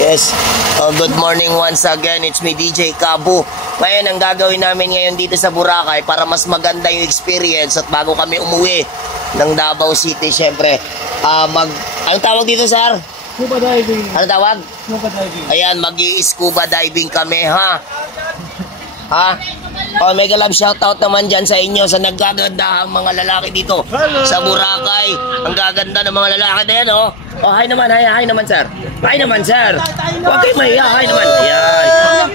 Yes. Good morning once again. It's me, DJ Kabu. Ngayon, ang gagawin namin ngayon dito sa Boracay para mas maganda yung experience at bago kami umuwi ng Davao City, syempre, anong tawag dito, sir? Scuba diving. Ano tawag? Scuba diving. Ayan, mag-i-scuba diving kami, ha? Ha? Oh, mega love shoutout naman dyan sa inyo sa naggagandahang mga lalaki dito. Hello. Sa Boracay. Ang gaganda ng mga lalaki na yan, oh. Oh, hi naman, hi naman, sir. Hi naman, sir. Huwag kayo mahiya, hi naman. Ayan.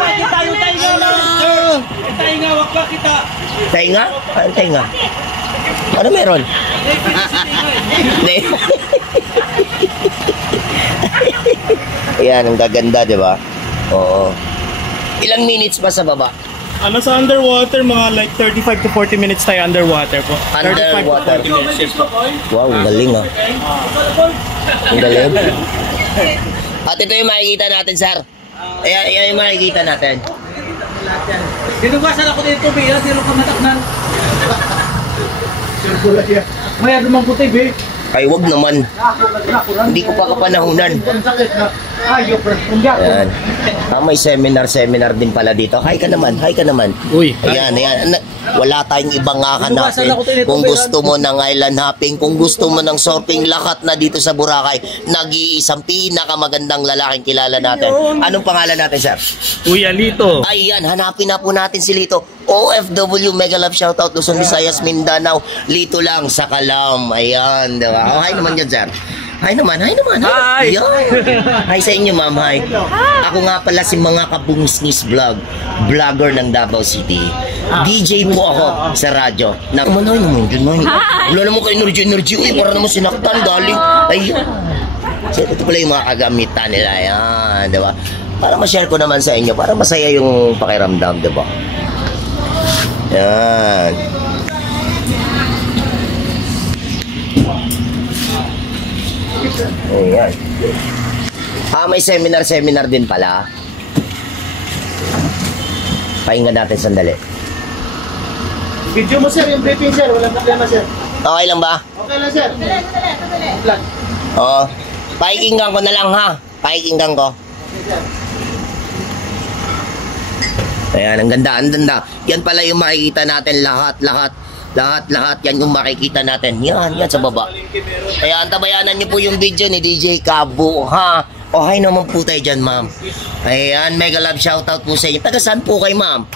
Tainga, wag ka kita. Tainga? Ano tainga? Ano meron? Ayan, ang gaganda, di ba? Oo. Ilang minutes ba sa baba? Ano sa underwater, mga like 35 to 40 minutes tayo underwater po. Underwater. 35 to 40 minutes. Wow, ang galing, ah. Ang galing. At ito yung makikita natin, sir. Ayan yung makikita natin. Dinugasan ako dito, Bea. Dito ka mataknan. Maya dumang puti, Bea. Ay, wag naman. Hindi ko pa kapanahunan. Ayan. May seminar din pala dito. Hi ka naman. Uy. Ayan. Wala tayong ibang hahanapin. Kung gusto mo ng island hopping, kung gusto mo ng surfing, lahat na dito sa Boracay, nag-iisang pinakamagandang lalaking kilala natin. Anong pangalan natin, sir? Kuya Lito. Ayan, hanapin na po natin si Lito. OFW, mega love shoutout, Luzon, Visayas, Mindanao. Lito lang sa Kalam. Ayan, diba? Oh, hi naman yan, sir. Hi naman. Hi! Hi sa inyo, ma'am. Hi. Ako nga pala si mga kabungisnis vlogger ng Davao City. DJ po ako sa radyo. Manay naman dyan, man. Wala naman ka energy. Uy, para naman sinaktan, galing. Ayan. So, ito pala yung mga kagamitan nila. Ayan, diba? Para ma-share ko naman sa inyo, para masaya yung pakiramdam, diba? Ayan. Ayan. May seminar din pala. Pahinga natin sandali. Video mo, sir, yung briefing, sir. Walang problema, sir. Okay lang ba? Okay lang, sir. Sandali. Oo. Pakikinggan ko na lang, ha? Pakikinggan ko. Ayan, ang ganda. Yan pala yung makikita natin lahat. Yan yung makikita natin. Yan sa baba. Kaya antabayanan niyo po yung video ni DJ Kabu, ha? O, hi naman po tayo dyan, ma'am. Ayan, mega love shoutout po sa inyo. Taga saan po kayo, ma'am?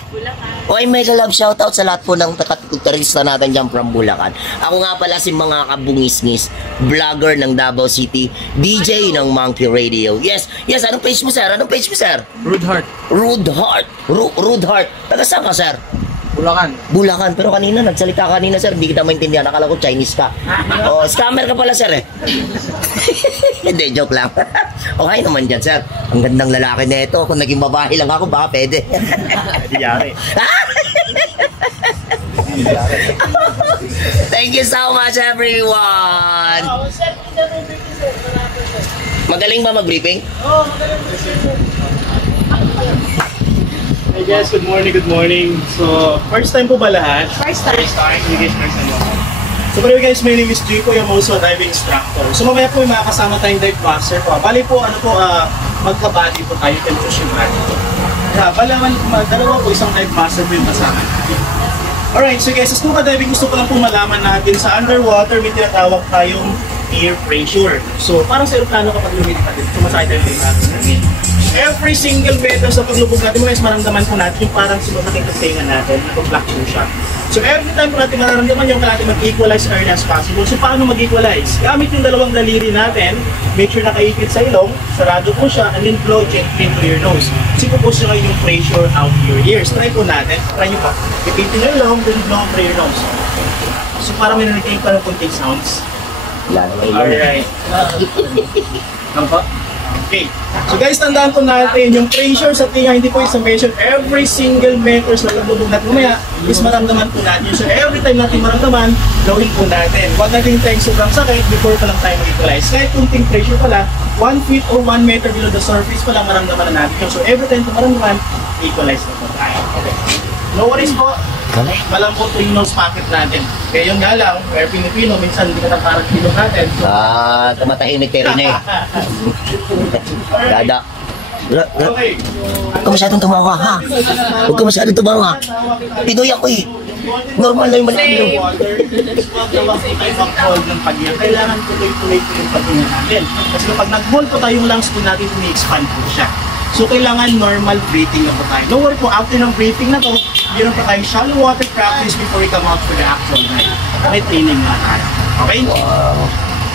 O, ay mega love shoutout sa lahat po ng turista natin dyan from Bulacan. Ako nga pala si mga kabungisngis, vlogger ng Davao City, DJ ng Monkey Radio. Yes, anong page mo, sir? Rude Heart. Taga saan ka, sir? Bulacan. Pero kanina, nagsalita sir. Hindi kita maintindihan. Akala ko Chinese ka. Oh, scammer ka pala, sir, eh. Hindi, joke lang. Okay naman dyan, sir. Ang gandang lalaki na ito. Kung naging babae lang ako, baka pwede. Diyari. Thank you so much, everyone. Magaling ba mag-briefing? Oo, magaling. Hey guys, good morning. So, first time po ba lahat? First time. So, by the way guys, my name is Jico, yung also a diving instructor. So, mamaya po may makakasama tayong dive master po. Bali po, magkabali po tayo, confusion natin. Dalawa po, isang dive master po yung kasama. Alright, so guys, sa scuba diving, gusto ko lang po malaman natin sa underwater, may tinatawag tayong air pressure. So, parang sa aeroplano kapag lumilipad dito, sumasakay tayo ng every single meter sa paglubog natin, guys, maramdaman po natin yung parang sumasakit ang tinga natin, nag-block po siya. So, every time po natin mararamdaman yung natin mag-equalize early as possible. So, paano mag-equalize? Gamit yung dalawang daliri natin, make sure nakaipit sa ilong, sarado po siya, and then blow gently into your nose. So, po siya yung pressure out your ears. Try po natin. Try nyo pa. Ipitin yung ilong, then blow through your nose. So, parang may narinig pa ng konting sounds. Alright. Okay. So guys, tandaan po natin, yung pressure sa tinga, hindi po isang measure. Every single meter sa paglubog natin mamaya is maramdaman po natin. So every time natin maramdaman, gawin po natin. Huwag natin tayong sobrang sakit before pa lang tayo mag-equalize. Kahit kunting pressure pala, 1 feet or 1 meter below the surface pa lang maramdaman na natin. So every time po maramdaman, equalize na po tayo. Okay. No worries po. Malambot yung nose pocket natin. Kaya yun nga lang, kaya Pilipino, minsan hindi ka na parang pilong natin. Tumatahimik tayo rin eh. Dada. Okay. Huwag ka masyadong tumawa, ha? Huwag ka masyadong tumawa. Pinoy ako eh. Normal lang yung manalo. Ay mag-hold ng paghinga. Kailangan tuloy-tuloy po yung paghinga natin. Kasi kapag nag-hold po tayo, yung lungs po natin, umi-expand po siya. So, kailangan normal breathing na po tayo. Don't worry po, after ng breathing na to, meron pa tayong shallow water practice before we come out for the actual dive. May training na tayo. Okay?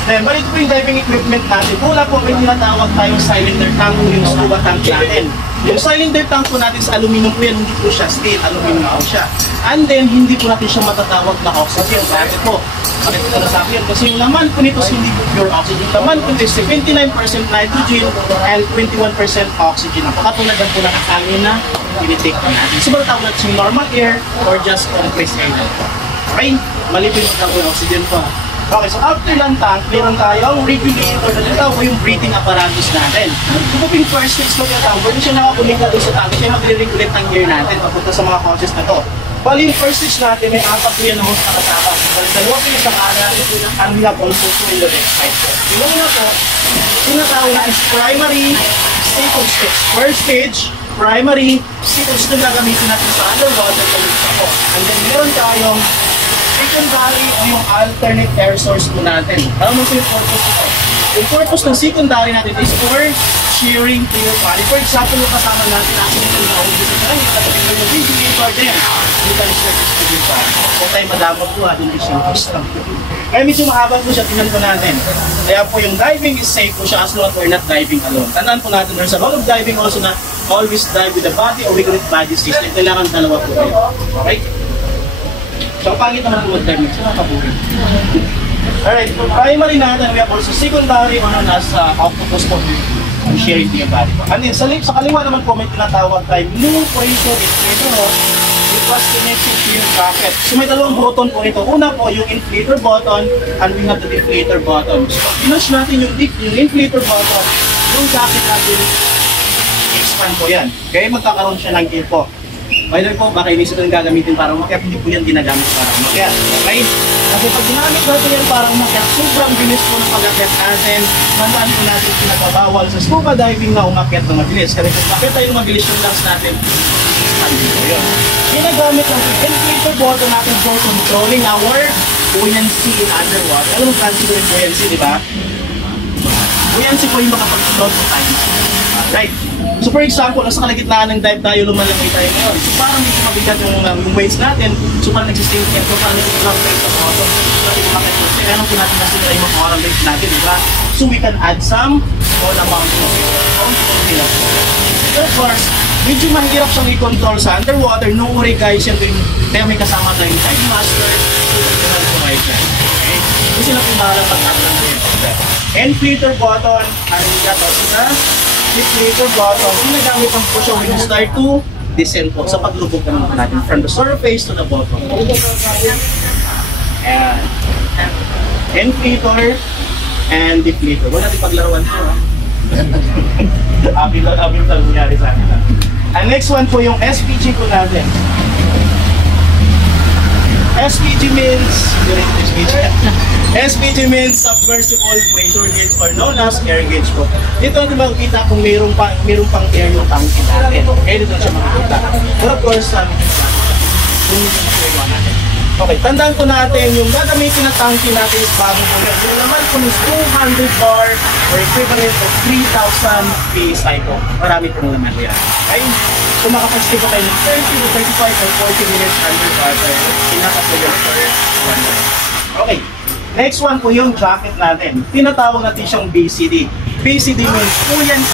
Then, balik po yung diving equipment natin. Una po, may tinatawag tayong cylinder tank o yung scuba tank natin. Yung cylinder tank po natin sa aluminum po yan, hindi po siya steel, aluminum po siya. And then, hindi po natin siya matatawag na oxygen. Bakit po? Bakit po nasabi yan? Kasi yung laman po nito hindi po pure oxygen. Yung laman po nito is 79% nitrogen and 21% oxygen. Napakatulad lang po ng hangin na tinitake po natin. So, matatawag natin yung normal air or just compressed air. Okay? Malipin lang po yung oxygen po. Okay, so after ng tank, meron tayong regulator na tinatawag ko yung breathing apparatus natin. Kung po yung first stage mo tinatawag, hindi siya nakakulik na doon sa tank, siya magre-regulate ng air natin papunta sa mga causes na to. Bali yung first stage natin, may apat po yan na host na kasama. Bali dalawa po yung sa kanan, and we have also po in the left side po. Yung una po, tinatawag na is primary stable stage. First stage, primary stable stage na gagamitin natin sa underwater police po. And then meron tayong secondary o yung alternate air source po natin. Alam mo po yung purpose ito. Yung purpose ng secondary natin is for shearing clear body. For example, yung kasama natin actually yung na-obvious na tayo, kapag yung ventilator din, you can share this clear body. Kung tayo madamag po, hindi siya system. Kaya medyo mahaba po siya, tingnan po natin. Kaya po yung diving is safe po siya as long as we're not diving alone. Tandaan po natin, there's a lot of diving also na always dive with the body or with the body system. Kailangan dalawa po tayo. Okay? So, pangit naman po mag-dive mix. Alright, primary natin, we have also secondary or known as octopus po yung sharing to your body. And then, sa kaliwa naman po, may tinatawag tayo blue pressure inflator it was connected to your bracket. So, may dalawang button po ito. Una po, yung inflator button and we have the deflator button. So, pag pinush natin yung inflator button, yung jacket natin, expand po yan. Kaya magkakaroon siya ng air po. By the way po, baka inisip yung gagamitin para umakyat, hindi po yan ginagamit para umakyat. Okay? Kasi pag ginamit natin yan para umakyat, sobrang bilis po ng pag-akyat natin. Mandaan po natin pinagpabawal sa scuba diving na umakyat ng mabilis. Kasi kung umakyat tayo mabilis yung lungs natin, ginagamit ng inflator button natin for controlling our buoyancy in underwater. Alam mo, fancy ko yung buoyancy, di ba? Buoyancy po yung makapag-float sa tayo. Right? So for example, nasa kalagitnaan ng dive tayo, lumalamay tayo ngayon. So parang medyo mabigat yung weights natin. So parang nagsistake yan. So parang nag-drop tayo sa auto. So kaya nung po natin na sila yung mga oral weights natin, diba? So we can add some small amount of it. So of course, medyo mahirap siyang i-control sa underwater. No worry guys, yan kaya may kasama tayong dive master. So kaya po kayo siya. Okay? So sila po bahala pag-add ng inflator button. And we got also the deflator button. Ginagamit ang po siya when you start to descend po sa paglubog naman natin from the surface to the bottom. And inflator and deflator. Huwag natin paglaruan po. Abing tal nangyari sa akin. And next one po yung SPG po natin. SPG means SPG means submersible pressure gauge or known as air gauge po. Dito natin makikita kung mayroong pang air yung tanki natin. Kaya dito siya makikita. But of course, okay, tandaan po natin yung gagamitin na tanki natin is bago po yan. Yung naman po is 200 bar or equivalent of 3,000 PSI po. Marami po naman yan. Okay? So makapag-stay po tayo ng 30 to 35 or 40 minutes underwater. Pinaka-full for 1 hour. Okay. Next one po yung jacket natin. Tinatawag natin siyang BCD. BCD means buoyancy